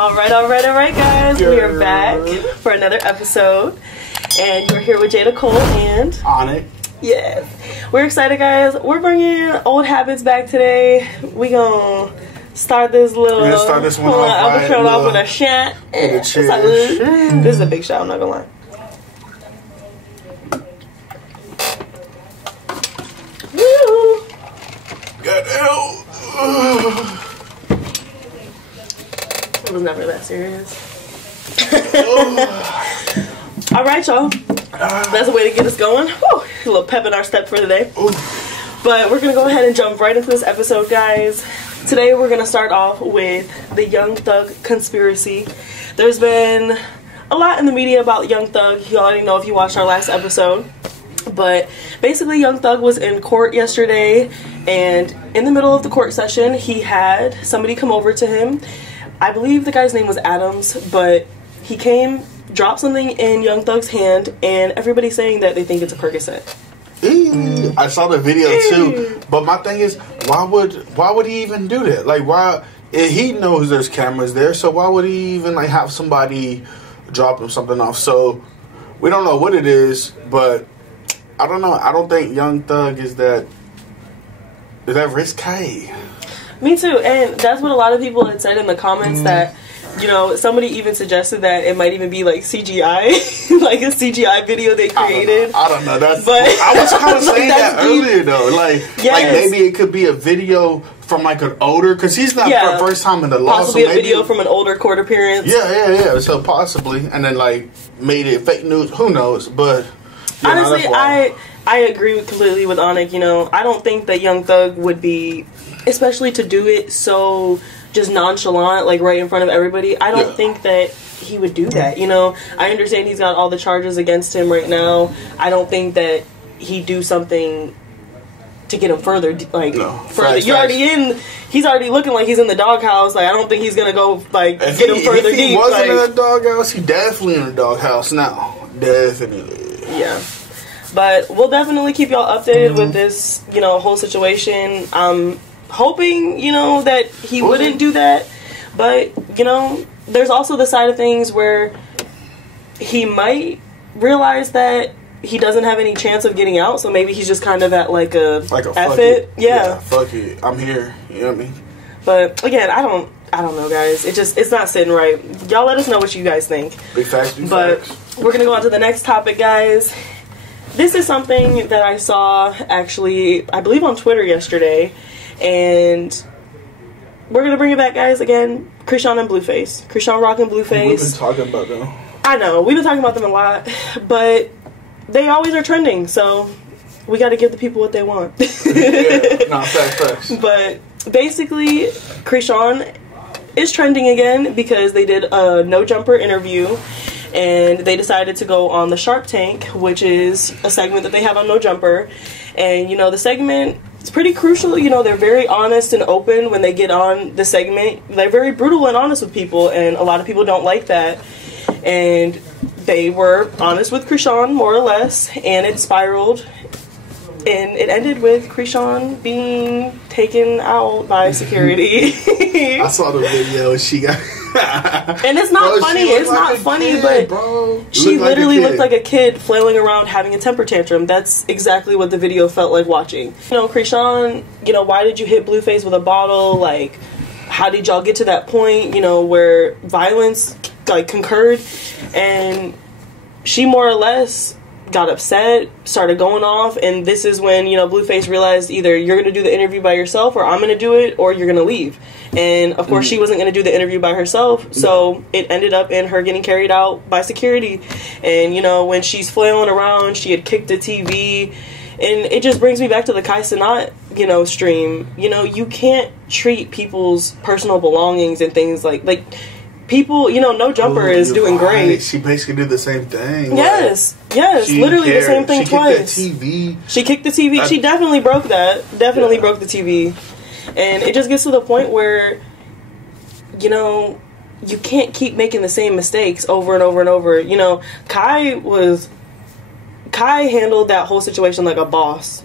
Alright, guys. We are back for another episode. And we're here with Jada Cole and... On it. Yes. We're excited, guys. We're bringing old habits back today. We gonna start this little... We're gonna start this one off with a shot. This is a big shot, I'm not gonna lie. Woo! It was never that serious. Alright, y'all. That's a way to get us going. Whew, a little pep in our step for the day. But we're going to go ahead and jump right into this episode, guys. Today we're going to start off with the Young Thug conspiracy. There's been a lot in the media about Young Thug. You already know if you watched our last episode. But basically, Young Thug was in court yesterday. And in the middle of the court session, he had somebody come over to him. I believe the guy's name was Adams, but he came, dropped something in Young Thug's hand, and everybody's saying that they think it's a Percocet. I saw the video too, but my thing is, why would he even do that? Like, why? He knows there's cameras there, so why would he even like have somebody drop him something off? So we don't know what it is, but I don't know. I don't think Young Thug is that risque. Me too, and that's what a lot of people had said in the comments that, you know, somebody even suggested that it might even be like CGI, like a CGI video they created. I don't know. That's, but I was kind of saying that earlier though, like maybe it could be a video from like an older, because he's not for the first time in the law. Possibly so a video from an older court appearance. Yeah. So possibly, and then like made it fake news. Who knows? But honestly, I agree completely with Onik. You know, I don't think that Young Thug would be, especially to do it so just nonchalant, like right in front of everybody. I don't think that he would do that. You know, I understand he's got all the charges against him right now. I don't think that he'd do something to get him further. Like, further. You're already in. He's already looking like he's in the doghouse. Like, I don't think he's gonna go like get him further deep. If he wasn't in the doghouse, he's definitely in the doghouse now. Definitely. Yeah. But we'll definitely keep y'all updated with this, you know, whole situation. I'm hoping, you know, that he wouldn't do that. But, you know, there's also the side of things where he might realize that he doesn't have any chance of getting out. So maybe he's just kind of at like a F it. Yeah, fuck it. I'm here. You know what I mean? But again, I don't know, guys. It's not sitting right. Y'all let us know what you guys think. Big facts, but we're going to go on to the next topic, guys. This is something that I saw, actually, I believe on Twitter yesterday, and we're going to bring it back, guys, again, Chrisean and Blueface. Chriseanrock and Blueface. We've been talking about them. I know, we've been talking about them a lot, but they always are trending, so we got to give the people what they want. Facts. But basically, Chrisean is trending again because they did a No Jumper interview. And they decided to go on the Shark Tank, which is a segment that they have on No Jumper. And, you know, the segment is pretty crucial. You know, they're very honest and open when they get on the segment. They're very brutal and honest with people, and a lot of people don't like that. And they were honest with Chrisean, more or less, and it spiraled. And it ended with Chrisean being taken out by security. I saw the video and she got... And it's not funny. It's not funny, but she literally looked like a kid flailing around having a temper tantrum. That's exactly what the video felt like watching. You know, Chrisean, you know, why did you hit Blueface with a bottle? Like, how did y'all get to that point, you know, where violence, like, concurred? And she more or less got upset, started going off, and this is when, you know, Blueface realized either you're going to do the interview by yourself or I'm going to do it or you're going to leave. And of course she wasn't going to do the interview by herself, so it ended up in her getting carried out by security. And, you know, when she's flailing around, she had kicked the TV, and it just brings me back to the Kai Cenat, you know, stream. You know, you can't treat people's personal belongings and things like people, you know, No Jumper is doing great. She basically did the same thing. Yes, literally the same thing twice. She kicked that TV. She kicked the TV. She definitely broke that. Definitely broke the TV. And it just gets to the point where, you know, you can't keep making the same mistakes over and over and over. You know, Kai Kai handled that whole situation like a boss.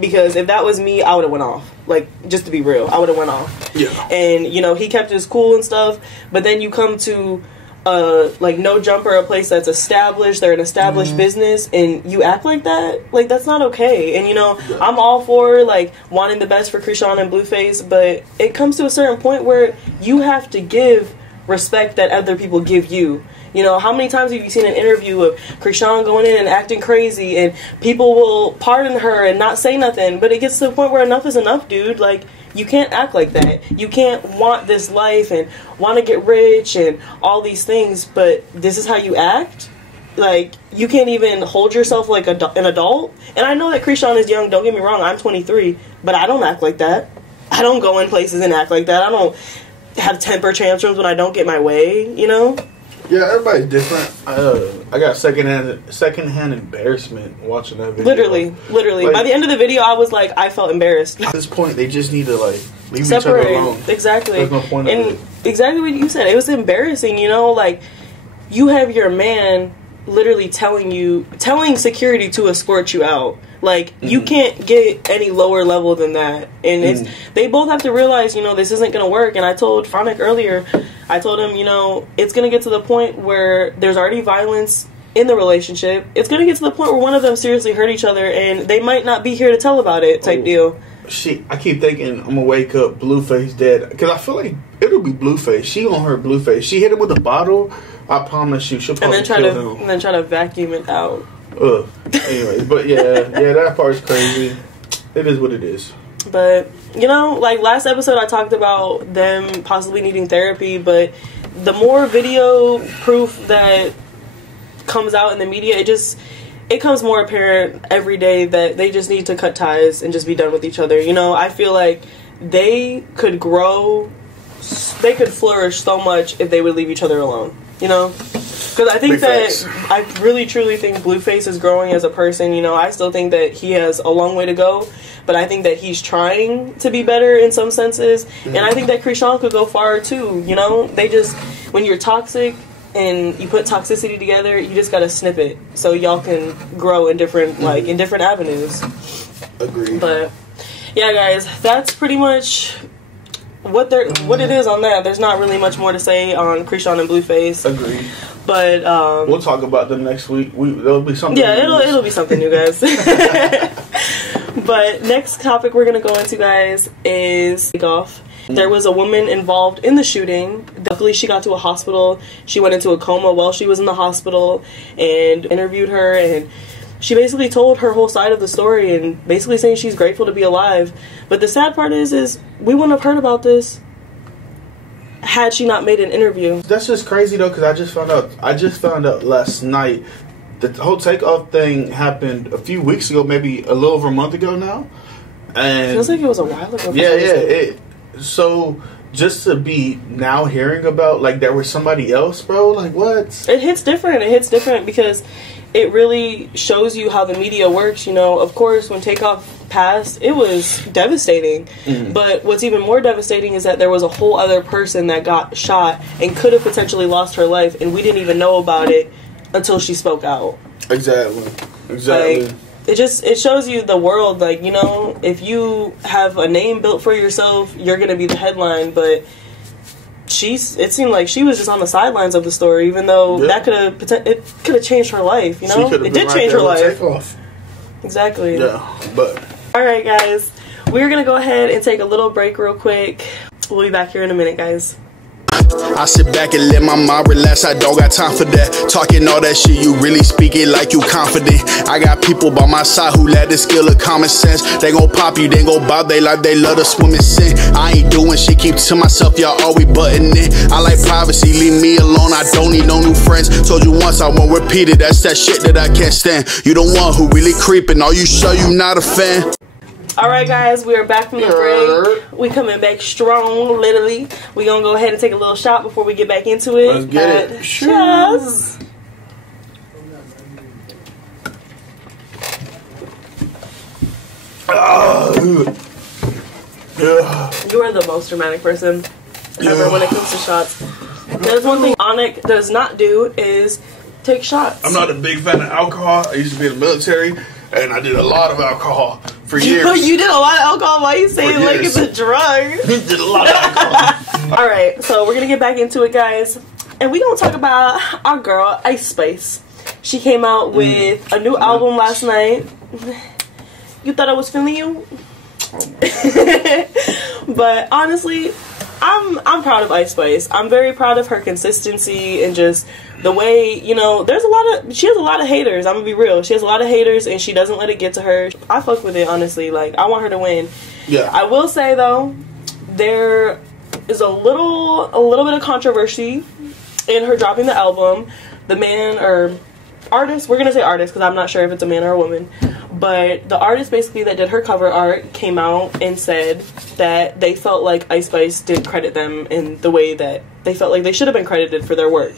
Because if that was me, I would have went off. Like, just to be real, I would have went off. Yeah. And, you know, he kept his cool and stuff. But then you come to, like, No Jumper, a place that's established. They're an established business. And you act like that? Like, that's not okay. And, you know, I'm all for, like, wanting the best for Chrisean and Blueface. But it comes to a certain point where you have to give respect that other people give you. You know, how many times have you seen an interview of Chrisean going in and acting crazy and people will pardon her and not say nothing, but it gets to the point where enough is enough, dude. Like, you can't act like that. You can't want this life and want to get rich and all these things, but this is how you act? Like, you can't even hold yourself like an adult? And I know that Chrisean is young, don't get me wrong, I'm 23, but I don't act like that. I don't go in places and act like that. I don't have temper tantrums when I don't get my way, you know? Yeah, everybody's different. I got secondhand embarrassment watching that video. Literally. Like, by the end of the video, I was like, I felt embarrassed. At this point, they just need to like leave Separate. each other alone. Exactly. There's no point in it. Exactly what you said. It was embarrassing, you know? Like, you have your man literally telling security to escort you out. Like, you can't get any lower level than that. And they both have to realize, you know, this isn't going to work. And I told Phonic earlier, I told him, you know, it's going to get to the point where there's already violence in the relationship. It's going to get to the point where one of them seriously hurt each other and they might not be here to tell about it type deal. I keep thinking I'm going to wake up Blueface dead. Because I feel like it'll be Blueface. She gonna hurt Blueface. She hit him with a bottle. I promise you, she'll probably kill him. And then try to vacuum it out. Anyways, but yeah, that part's crazy. It is what it is. But, you know, like last episode I talked about them possibly needing therapy, but the more video proof that comes out in the media, it comes more apparent every day that they just need to cut ties and just be done with each other. You know, I feel like they could flourish so much if they would leave each other alone, you know? Because I think I really truly think Blueface is growing as a person. You know, I still think that he has a long way to go, but I think that he's trying to be better in some senses. And I think that Chrisean could go far too. You know, when you're toxic and you put toxicity together, you just gotta snip it so y'all can grow in different in different avenues. Agreed. But yeah, guys, that's pretty much what it is on that. There's not really much more to say on Chrisean and Blueface. Agreed. But we'll talk about them next week. There'll be something. Yeah, it'll be something new, guys. But next topic we're gonna go into, guys, is golf. There was a woman involved in the shooting. Luckily, she got to a hospital. She went into a coma while she was in the hospital and interviewed her, and she basically told her whole side of the story and basically saying she's grateful to be alive. But the sad part is we wouldn't have heard about this had she not made an interview. That's just crazy though, because I just found out last night that the whole Takeoff thing happened a few weeks ago, maybe a little over a month ago now. And feels like it was a while ago. So just to be now hearing about like there was somebody else, bro, like what? It hits different because it really shows you how the media works. You know, of course, when Takeoff passed, it was devastating. But what's even more devastating is that there was a whole other person that got shot and could have potentially lost her life, and we didn't even know about it until she spoke out. Exactly. Like, it shows you the world. Like, you know, if you have a name built for yourself, you're gonna be the headline. But it seemed like she was just on the sidelines of the story, even though that could have changed her life. You know, it did change her life. Exactly. Yeah, but all right, guys, we're gonna go ahead and take a little break real quick. We'll be back here in a minute, guys. I sit back and let my mind relax, I don't got time for that. Talking all that shit, you really speak it like you confident. I got people by my side who lack the skill of common sense. They gon' pop you, they gon' bob, they like they love to swim in sin. I ain't doing shit, keep to myself, y'all always butting in. I like privacy, leave me alone, I don't need no new friends. Told you once, I won't repeat it, that's that shit that I can't stand. You the one who really creeping, are you sure you not a fan? Alright, guys, we are back from the break. We coming back strong, literally. We gonna go ahead and take a little shot before we get back into it. Let's get it. Cheers. You are the most dramatic person ever when it comes to shots. There's one thing Onik does not do is take shots. I'm not a big fan of alcohol. I used to be in the military, and I did a lot of alcohol for years. You did a lot of alcohol? Why you saying like it's a drug? Did a lot of alcohol. All right, so we're gonna get back into it, guys, and we're gonna talk about our girl Ice Spice. She came out with a new album last night. You thought I was feeling you? But honestly, I'm proud of Ice Spice. I'm very proud of her consistency and just the way, you know, she has a lot of haters. I'm gonna be real. She has a lot of haters and she doesn't let it get to her. I fuck with it, honestly. Like, I want her to win. Yeah. I will say though, there is a little bit of controversy in her dropping the album. The man or artist, we're gonna say artist because I'm not sure if it's a man or a woman, but the artist basically that did her cover art came out and said that they felt like Ice Spice didn't credit them in the way that they felt like they should have been credited for their work.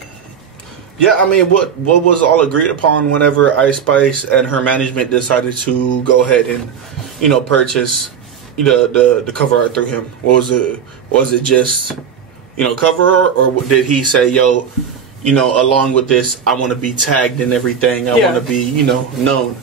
Yeah, I mean, what was all agreed upon whenever Ice Spice and her management decided to go ahead and, you know, purchase the cover art through him? What was it? Was it just, you know, cover art, or did he say, yo, you know, along with this, I want to be tagged in everything. I want to be, you know, known.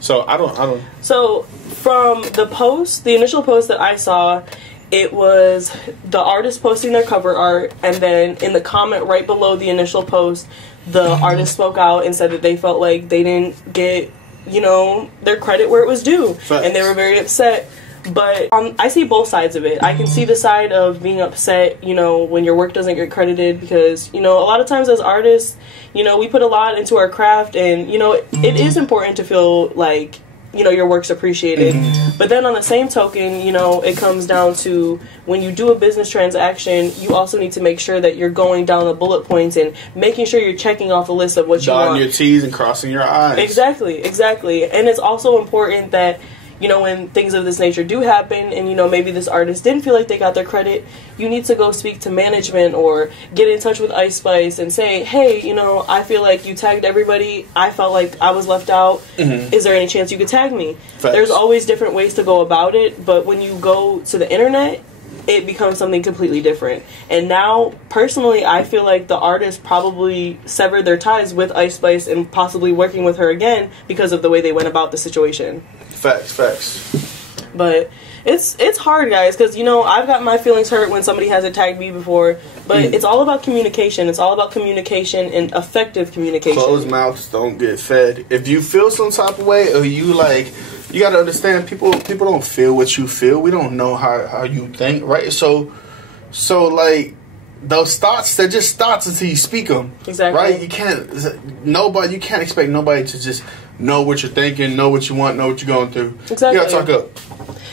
So I don't. So from the initial post that I saw, it was the artist posting their cover art, and then in the comment right below the initial post, the artist spoke out and said that they felt like they didn't get, you know, their credit where it was due. Facts. And they were very upset. But I see both sides of it. I can see the side of being upset, you know, when your work doesn't get credited because, you know, a lot of times as artists, you know, we put a lot into our craft and, you know, it is important to feel like, you know, your work's appreciated. But then on the same token, you know, it comes down to when you do a business transaction, you also need to make sure that you're going down the bullet points and making sure you're checking off the list of what you want. Dotting your T's and crossing your I's. Exactly. And it's also important that, you know, when things of this nature do happen and, you know, maybe this artist didn't feel like they got their credit, you need to go speak to management or get in touch with Ice Spice and say, hey, you know, I feel like you tagged everybody. I felt like I was left out. Is there any chance you could tag me? Facts. There's always different ways to go about it, but when you go to the internet, it becomes something completely different. And now, personally, I feel like the artist probably severed their ties with Ice Spice and possibly working with her again because of the way they went about the situation. Facts. But it's hard, guys, because, you know, I've got my feelings hurt when somebody hasn't tagged me before. But it's all about communication. It's all about communication and effective communication. Closed mouths don't get fed. If you feel some type of way, or you like, you got to understand, people don't feel what you feel. We don't know how you think, right? So like, those thoughts, they're just thoughts until you speak them. Exactly. Right? You can't expect nobody to just know what you're thinking, know what you want, know what you're going through. Exactly. You gotta talk up.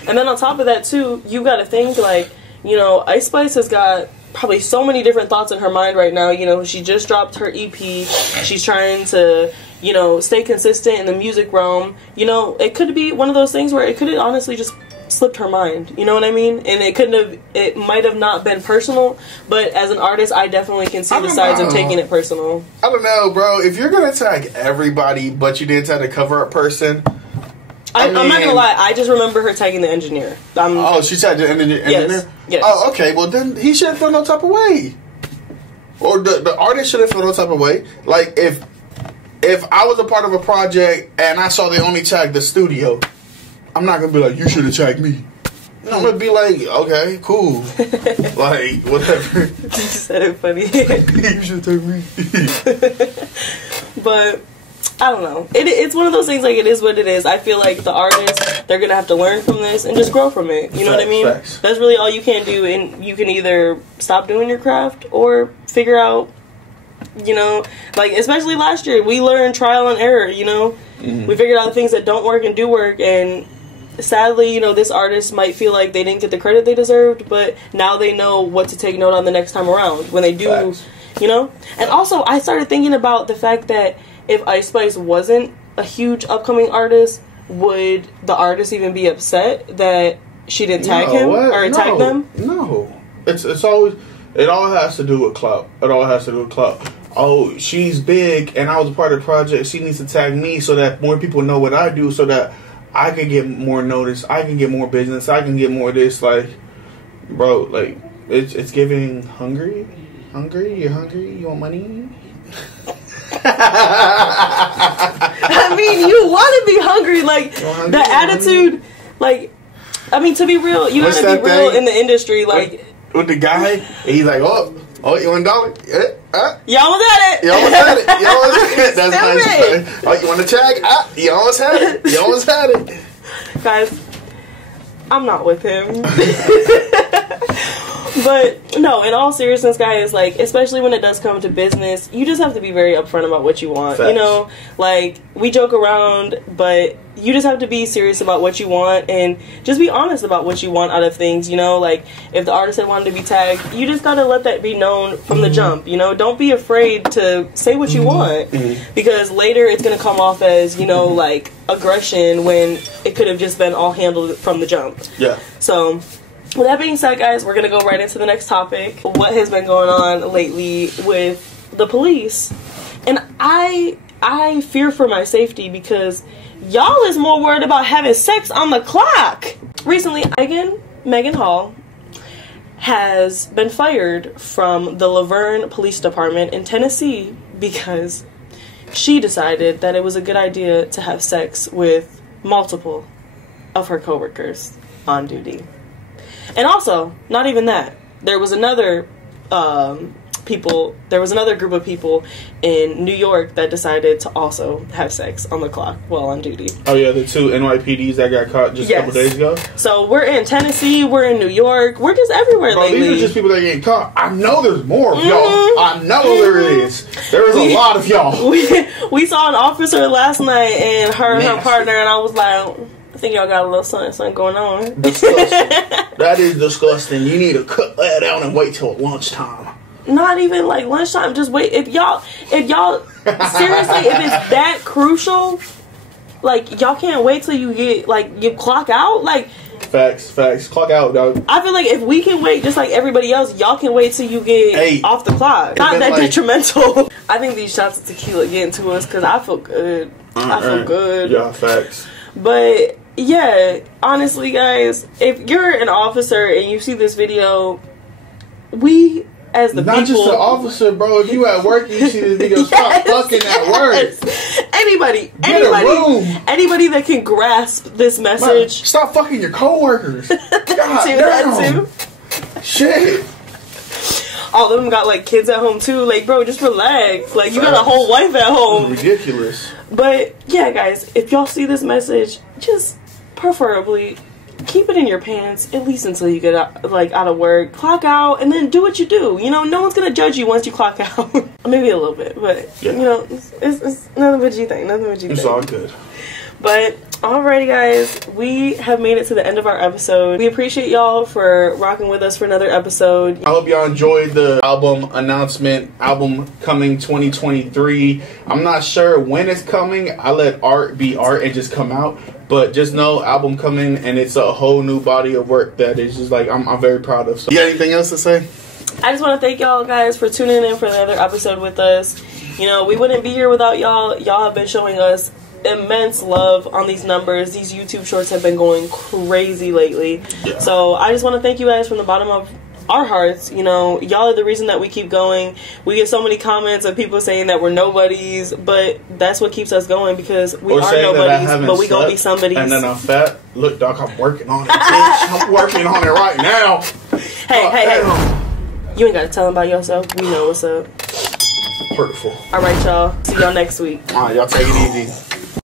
And then on top of that, too, you gotta think, like, you know, Ice Spice has got probably so many different thoughts in her mind right now. You know, she just dropped her EP. She's trying to, you know, stay consistent in the music realm. You know, it could be one of those things where it could have honestly just slipped her mind, you know what I mean? And it might have not been personal, but as an artist, I definitely can see the sides of taking it personal. I don't know, bro. If you're gonna tag everybody, but you didn't tag the cover art person, I'm not gonna lie, I just remember her tagging the engineer. She tagged the engineer? Yes. Oh, okay, well then he shouldn't feel no type of way. Or the artist shouldn't feel no type of way. Like, if I was a part of a project and I saw they only tagged the studio, I'm not gonna be like, you should have tagged me. I'm gonna be like, okay, cool. Like, whatever. You said it funny. You should tag me. But I don't know. It's one of those things, like, it is what it is. I feel like the artists, they're gonna have to learn from this and just grow from it. You know what I mean? Facts. That's really all you can do, and you can either stop doing your craft or figure out, you know, like, especially last year, we learned trial and error, you know? We figured out things that don't work and do work, and sadly, you know, this artist might feel like they didn't get the credit they deserved, but now they know what to take note on the next time around when they do. Facts. You know? And also, I started thinking about the fact that if Ice Spice wasn't a huge upcoming artist, would the artist even be upset that she didn't tag him or tag them? No. It's always, it all has to do with clout. Oh, she's big and I was a part of the project. She needs to tag me so that more people know what I do, so that I can get more notice, I can get more business, I can get more of this. Like, bro, like, it's giving hungry? You're hungry? You want money? I mean, you want to be hungry. Like, the attitude, like, I mean, to be real, you gotta be real in the industry. Like, with the guy, he's like, oh, you want $1? Yeah, you almost had it. You almost had it. You almost had it. That's nice. Oh, you want to tag? You almost had it. You almost had it. Guys, I'm not with him. But no, in all seriousness, guys, like, especially when it does come to business, you just have to be very upfront about what you want. Facts. You know, like, we joke around, but you just have to be serious about what you want and just be honest about what you want out of things. You know, like, if the artist had wanted to be tagged, you just gotta let that be known from the jump. You know, don't be afraid to say what you want, because later it's gonna come off as, you know, like, aggression when it could have just been all handled from the jump. Yeah. So, with that being said, guys, we're going to go right into the next topic. What has been going on lately with the police. And I fear for my safety because y'all is more worried about having sex on the clock. Recently, Megan Hall has been fired from the Laverne Police Department in Tennessee because she decided that it was a good idea to have sex with multiple of her coworkers on duty. And also, not even that. There was another group of people in New York that decided to also have sex on the clock while on duty. Oh yeah, the 2 NYPDs that got caught just a couple days ago. So we're in Tennessee, we're in New York, we're just everywhere lately. These are just people that get caught. I know there's more of y'all. I know there is. There is a lot of y'all. We saw an officer last night and her partner, and I was like, I think y'all got a little something going on. Disgusting. That is disgusting. You need to cut that out and wait till lunchtime. Not even like lunchtime. Just wait. If y'all seriously, if it's that crucial, like, y'all can't wait till you get, like, you clock out. Like, facts. Clock out, dog. I feel like if we can wait just like everybody else, y'all can wait till you get off the clock. Not that detrimental. I think these shots of tequila getting to us because I feel good. I feel good. Yeah, facts. But yeah, honestly, guys, if you're an officer and you see this video, we as the not just the officer, bro. If you at work and you see this video, stop fucking at work. Anybody that can grasp this message, man, stop fucking your coworkers. God damn. Shit. All of them got like kids at home too. Like, bro, just relax. Like, you got a whole wife at home. Ridiculous. But yeah, guys, if y'all see this message, just preferably keep it in your pants at least until you get out, like, out of work. Clock out and then do what you do. You know, no one's gonna judge you once you clock out. Maybe a little bit, but you know, it's nothing what you think. It's all good. But alrighty, guys, we have made it to the end of our episode. We appreciate y'all for rocking with us for another episode. I hope y'all enjoyed the album announcement. Album coming 2023. I'm not sure when it's coming. I let art be art and just come out. But just know, album coming, and it's a whole new body of work that is just like I'm very proud of. So, you got anything else to say? I just want to thank y'all guys for tuning in for another episode with us. You know, we wouldn't be here without y'all. Y'all have been showing us immense love on these numbers. These YouTube shorts have been going crazy lately. Yeah. So I just want to thank you guys from the bottom of our hearts. You know, y'all are the reason that we keep going. We get so many comments of people saying that we're nobodies, but that's what keeps us going, because we are nobodies, but we gonna be somebodies. And then I'm fat. Look, doc, I'm working on it. I'm working on it right now. Hey. You ain't gotta tell them about yourself. We know what's up. Hurtful. Alright, y'all. See y'all next week. Alright, y'all take it easy.